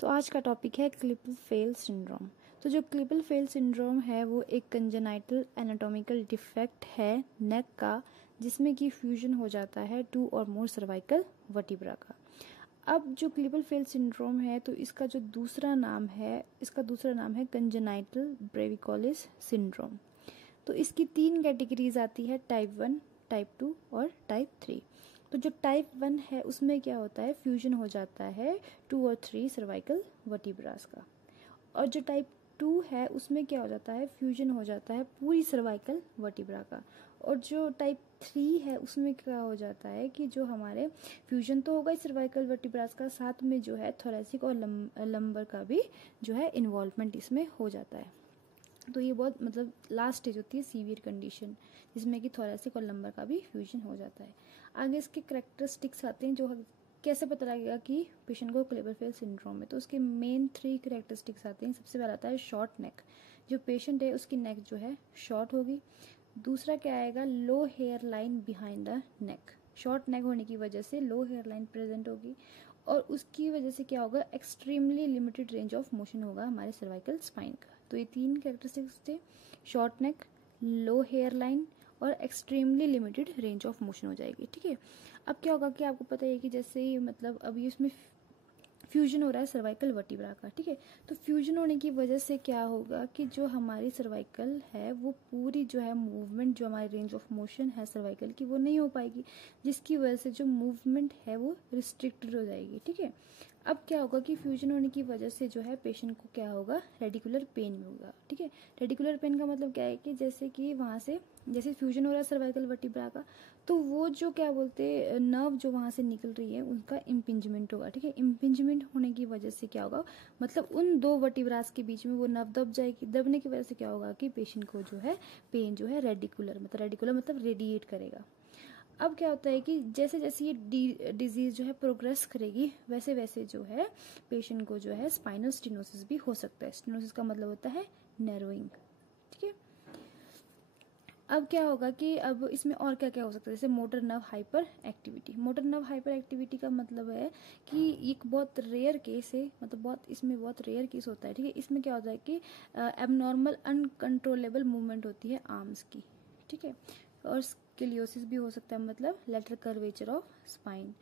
तो आज का टॉपिक है क्लिपल फेल सिंड्रोम। तो जो क्लिपल फेल सिंड्रोम है वो एक कंजेनाइटल एनाटॉमिकल डिफेक्ट है नेक का, जिसमें कि फ्यूजन हो जाता है 2 और मोर सर्वाइकल वर्टिब्रा का। अब जो क्लिपल फेल सिंड्रोम है तो इसका दूसरा नाम है कंजेनाइटल ब्रेविकोलिस सिंड्रोम। तो इसकी 3 कैटेगरीज आती है, टाइप 1, टाइप 2 और टाइप 3। तो जो टाइप 1 है उसमें क्या होता है, फ्यूजन हो जाता है 2 और 3 सर्वाइकल वर्टिब्रास का। और जो टाइप 2 है उसमें क्या हो जाता है, फ्यूजन हो जाता है पूरी सर्वाइकल वर्टिब्रा का। और जो टाइप 3 है उसमें क्या हो जाता है कि जो हमारे फ्यूजन तो होगा ही सर्वाइकल वर्टिब्रास का, साथ में जो है थोरेसिक और लंबर का भी जो है इन्वॉल्वमेंट इसमें हो जाता है। तो ये बहुत लास्ट स्टेज होती है सीवियर कंडीशन, जिसमें कि थोरेसिक और लंबर का भी फ्यूजन हो जाता है। आगे इसके कैरेक्टरिस्टिक्स आते हैं, जो कैसे पता लगेगा कि पेशेंट को क्लिपल फेल सिंड्रोम है। तो उसके मेन 3 कैरेक्टरिस्टिक्स आते हैं। सबसे पहला आता है शॉर्ट नेक। जो पेशेंट है उसकी नेक जो है शॉर्ट होगी। दूसरा क्या आएगा, low hair line behind the neck. Short neck होने की वजह से लो हेयर लाइन प्रेजेंट होगी और उसकी वजह से क्या होगा, extremely limited range of motion होगा हमारे सर्वाइकल स्पाइन का। तो ये 3 कैरेक्टरिस्टिक्स थे, शॉर्ट नेक, लो हेयर लाइन और extremely limited range of motion हो जाएगी। ठीक है, अब क्या होगा कि आपको पता है कि जैसे ही अभी इसमें फ्यूजन हो रहा है सर्वाइकल वर्टिब्रा का। ठीक है, तो फ्यूजन होने की वजह से क्या होगा कि जो हमारी सर्वाइकल है वो पूरी जो है मूवमेंट, जो हमारी रेंज ऑफ मोशन है सर्वाइकल की, वो नहीं हो पाएगी, जिसकी वजह से जो मूवमेंट है वो रिस्ट्रिक्टेड हो जाएगी। ठीक है, अब क्या होगा कि फ्यूजन होने की वजह से जो है पेशेंट को क्या होगा, रेडिकुलर पेन में होगा। ठीक है, रेडिकुलर पेन का मतलब क्या है कि जैसे कि वहां से जैसे फ्यूजन हो रहा है सर्वाइकल वर्टिब्रा का, तो वो जो क्या बोलते हैं नर्व जो वहां से निकल रही है उनका इम्पिंजमेंट होगा। ठीक है, इम्पिंजमेंट होने की वजह से क्या होगा, उन 2 वर्टिब्रास के बीच में वो नर्व दब जाएगी। दबने की वजह से क्या होगा कि पेशेंट को जो है पेन जो है रेडिकुलर मतलब रेडिएट करेगा। अब क्या होता है कि जैसे जैसे ये डिजीज जो है प्रोग्रेस करेगी, वैसे वैसे जो है पेशेंट को जो है स्पाइनल स्टेनोसिस भी हो सकता है। स्टेनोसिस का मतलब होता है नैरोइंग। ठीक है, अब क्या होगा कि अब इसमें और क्या क्या हो सकता है, जैसे motor nerve hyper activity. Motor nerve hyper activity का मतलब है कि एक बहुत रेयर केस है, इसमें बहुत रेयर केस होता है। ठीक है, इसमें क्या होता है कि एबनॉर्मल अनकंट्रोलेबल मूवमेंट होती है आर्म्स की। ठीक है, और स्केलियोसिस भी हो सकता है, मतलब लेटरल कर्वेचर ऑफ स्पाइन।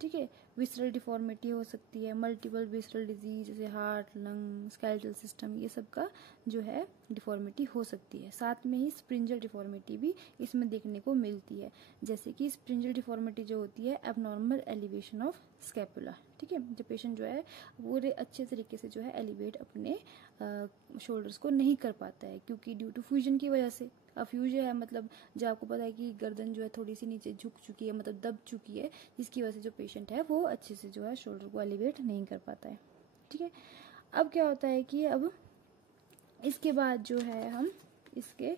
ठीक है, विसरल डिफॉर्मिटी हो सकती है, मल्टीपल विसरल डिजीज जैसे हार्ट, लंग, स्केलेटल सिस्टम, ये सब का जो है डिफॉर्मिटी हो सकती है। साथ में ही स्प्रिंजल डिफॉर्मिटी भी इसमें देखने को मिलती है, जैसे कि स्प्रिंजल डिफॉर्मिटी जो होती है एबनॉर्मल एलिवेशन ऑफ स्कैपुला। ठीक है, जो पेशेंट जो है पूरे अच्छे तरीके से जो है एलिवेट अपने शोल्डर्स को नहीं कर पाता है, क्योंकि ड्यू टू फ्यूजन की वजह से। अब फ्यूजन है जब आपको पता है कि गर्दन जो है थोड़ी सी नीचे झुक चुकी है, दब चुकी है, जिसकी वजह से जो पेशेंट है वो अच्छे से जो है शोल्डर को एलिवेट नहीं कर पाता है। ठीक है, अब क्या होता है कि अब इसके बाद जो है हम इसके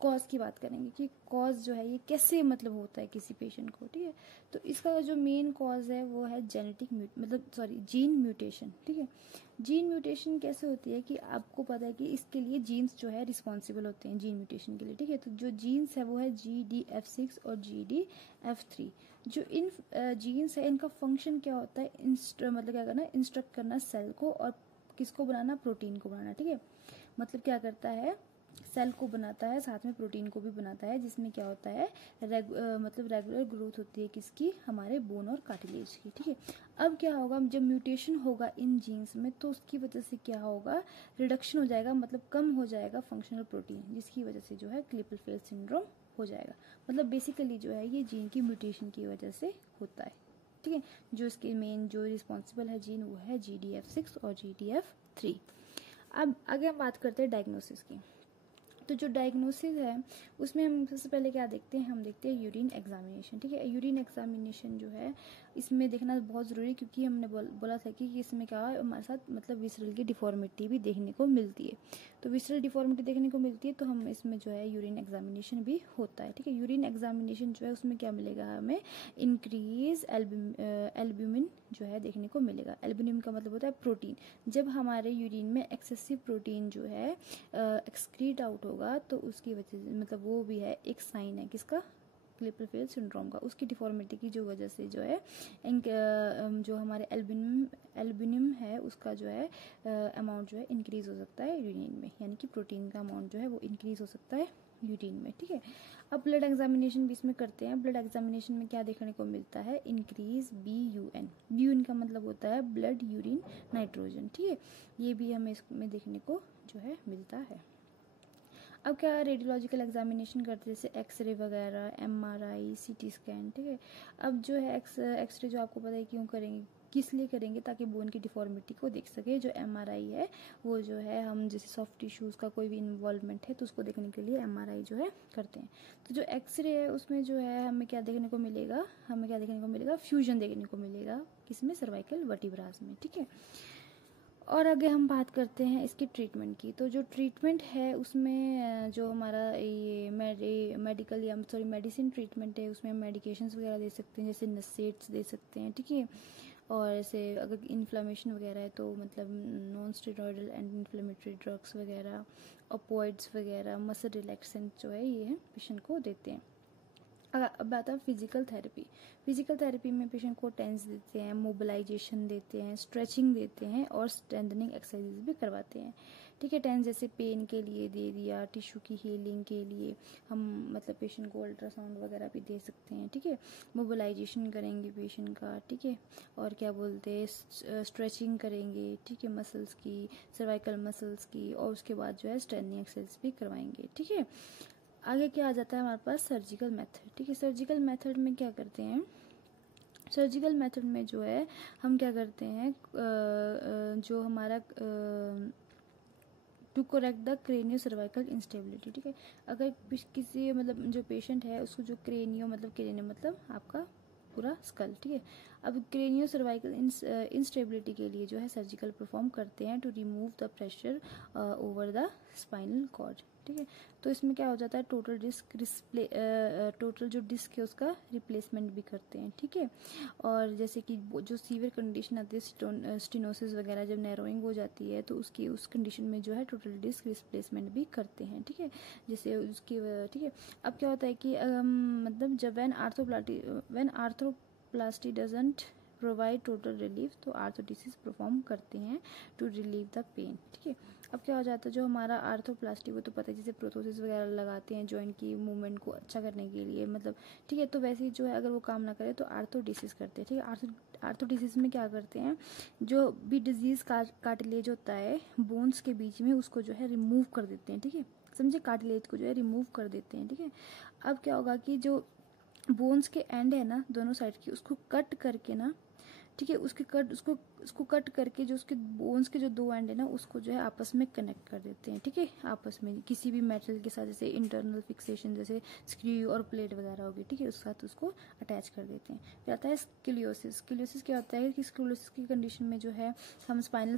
कॉज की बात करेंगे कि कॉज जो है ये कैसे होता है किसी पेशेंट को। ठीक है, तो इसका जो मेन कॉज है वो है जीन म्यूटेशन। ठीक है, जीन म्यूटेशन कैसे होती है कि आपको पता है कि इसके लिए जीन्स जो है रिस्पॉन्सिबल होते हैं जीन म्यूटेशन के लिए। ठीक है, तो जो जीन्स है वो है GDF6 और GDF3। जो इन जीन्स है इनका फंक्शन क्या होता है, क्या करना, इंस्ट्रक्ट करना सेल को, और किसको बनाना, प्रोटीन को बनाना। ठीक है, क्या करता है, सेल को बनाता है, साथ में प्रोटीन को भी बनाता है, जिसमें क्या होता है रेगुलर ग्रोथ होती है किसकी, हमारे बोन और कार्टिलेज की। ठीक है, अब क्या होगा, जब म्यूटेशन होगा इन जीन्स में तो उसकी वजह से क्या होगा, रिडक्शन हो जाएगा, कम हो जाएगा फंक्शनल प्रोटीन, जिसकी वजह से जो है क्लिपल फेल सिंड्रोम हो जाएगा। बेसिकली जो है ये जीन की म्यूटेशन की वजह से होता है। ठीक है, जो इसके मेन जो रिस्पॉन्सिबल है जीन वो है GDF6 और GDF3। अब आगे हम बात करते हैं डायग्नोसिस की। तो जो डायग्नोसिस है उसमें हम सबसे पहले क्या देखते हैं, हम देखते हैं यूरिन एग्जामिनेशन। ठीक है, यूरिन एग्जामिनेशन जो है इसमें देखना बहुत ज़रूरी है, क्योंकि हमने बोला था कि इसमें क्या है हमारे साथ विसरल की डिफॉर्मिटी भी देखने को मिलती है। तो विसरल डिफॉर्मिटी देखने को मिलती है तो हम इसमें जो है यूरिन एग्जामिनेशन भी होता है। ठीक है, यूरिन एग्जामिनेशन जो है उसमें क्या मिलेगा हमें, इंक्रीज एल्ब्यूमिन जो है देखने को मिलेगा। एल्ब्यूमिन का मतलब होता है प्रोटीन। जब हमारे यूरिन में एक्सेसिव प्रोटीन जो है एक्सक्रीट आउट होगा तो उसकी वजह से वो भी है एक साइन है किसका, क्लिपल फेल सिंड्रोम का, उसकी डिफॉर्मिटी की जो वजह से जो है जो हमारे एल्बिनिम है उसका जो है अमाउंट जो है इंक्रीज हो सकता है यूरिन में, यानी कि प्रोटीन का अमाउंट जो है वो इंक्रीज हो सकता है यूरिन में, ठीक है। अब ब्लड एग्जामिनेशन भी इसमें करते हैं। ब्लड एग्जामिनेशन में क्या देखने को मिलता है, इंक्रीज BUN। BUN का मतलब होता है ब्लड यूरिन नाइट्रोजन, ठीक है। ये भी हमें इसमें देखने को जो है मिलता है। अब क्या रेडियोलॉजिकल एग्जामिनेशन करते हैं, जैसे एक्सरे वगैरह, MRI, CT स्कैन, ठीक है। अब जो है एक्सरे जो आपको पता है क्यों करेंगे, किस लिए करेंगे, ताकि बोन की डिफॉर्मिटी को देख सके। जो MRI है वो जो है हम जैसे सॉफ्ट टिश्यूज़ का कोई भी इन्वॉल्वमेंट है तो उसको देखने के लिए MRI जो है करते हैं। तो जो एक्सरे है उसमें जो है हमें क्या देखने को मिलेगा, फ्यूजन देखने को मिलेगा, किसमें, सर्वाइकल वर्टिब्रास में, ठीक है। और आगे हम बात करते हैं इसकी ट्रीटमेंट की। तो जो ट्रीटमेंट है उसमें जो हमारा ये मेडिसिन ट्रीटमेंट है उसमें मेडिकेशंस वगैरह दे सकते हैं, जैसे नसेट्स दे सकते हैं, ठीक है। और ऐसे अगर इन्फ्लामेशन वगैरह है तो मतलब non steroidal anti inflammatory drugs वगैरह, ऑपोइड्स वगैरह, मसल रिलैक्सेंट जो है ये पेशेंट को देते हैं। अब आता है फिजिकल थेरेपी। फिजिकल थेरेपी में पेशेंट को टेंस देते हैं, मोबिलाइजेशन देते हैं, स्ट्रेचिंग देते हैं और स्ट्रेंथनिंग एक्सरसाइज भी करवाते हैं, ठीक है। टेंस जैसे पेन के लिए दे दिया, टिश्यू की हीलिंग के लिए हम मतलब पेशेंट को अल्ट्रासाउंड वगैरह भी दे सकते हैं, ठीक है। मोबिलाइजेशन करेंगे पेशेंट का, ठीक है। और क्या बोलते हैं, स्ट्रेचिंग करेंगे, ठीक है, मसल्स की, सर्वाइकल मसल्स की, और उसके बाद जो है स्ट्रेंथनिंग एक्सरसाइज भी करवाएंगे, ठीक है। आगे क्या आ जाता है हमारे पास, सर्जिकल मेथड, ठीक है। सर्जिकल मेथड में क्या करते हैं, सर्जिकल मेथड में जो है हम क्या करते हैं, जो हमारा to correct the cranio cervical instability, ठीक है। अगर किसी मतलब जो पेशेंट है उसको जो क्रेनियो मतलब आपका पूरा स्कल, ठीक है। अब क्रेनियो सर्वाइकल इंस्टेबिलिटी के लिए जो है सर्जिकल परफॉर्म करते हैं to remove the pressure over the spinal cord, ठीक है। तो इसमें क्या हो जाता है, टोटल जो डिस्क है उसका रिप्लेसमेंट भी करते हैं, ठीक है। और जैसे कि जो सीवियर कंडीशन आती है, स्टेनोसिस वगैरह, जब नैरोइंग हो जाती है तो उस कंडीशन में जो है टोटल डिस्क रिप्लेसमेंट भी करते हैं, ठीक है। जैसे उसकी, ठीक है। अब क्या होता है कि मतलब जब when arthroplasty doesn't provide total relief तो आर्थोडिसिस परफॉर्म करते हैं टू रिलीव द पेन, ठीक है। अब क्या हो जाता है, जो हमारा आर्थ्रोप्लास्टी वो तो पता है, जैसे प्रोथेसिस वगैरह लगाते हैं जॉइंट की मूवमेंट को अच्छा करने के लिए, मतलब, ठीक है। तो वैसे ही जो है अगर वो काम ना करे तो आर्थोडिसिस करते हैं, ठीक है। आर्थोडिसिस में क्या करते हैं, जो भी डिजीज कार्टिलेज होता है बोन्स के बीच में उसको जो है रिमूव कर देते हैं, ठीक है। समझे, कार्टिलेज को जो है रिमूव कर देते हैं, ठीक है। अब क्या होगा कि जो बोन्स के एंड है ना दोनों साइड की, उसको कट करके ना, ठीक है, उसको कट करके जो उसके बोन्स के जो दो एंड है ना उसको जो है आपस में कनेक्ट कर देते हैं, ठीक है। आपस में किसी भी मेटल के साथ, जैसे इंटरनल फिक्सेशन जैसे स्क्रू और प्लेट वगैरह होगी, ठीक है, उसके साथ उसको अटैच कर देते हैं। फिर आता है स्क्लियोसिस। स्क्लियोसिस क्या होता है कि स्क्लियोसिस की कंडीशन में जो है हम स्पाइनल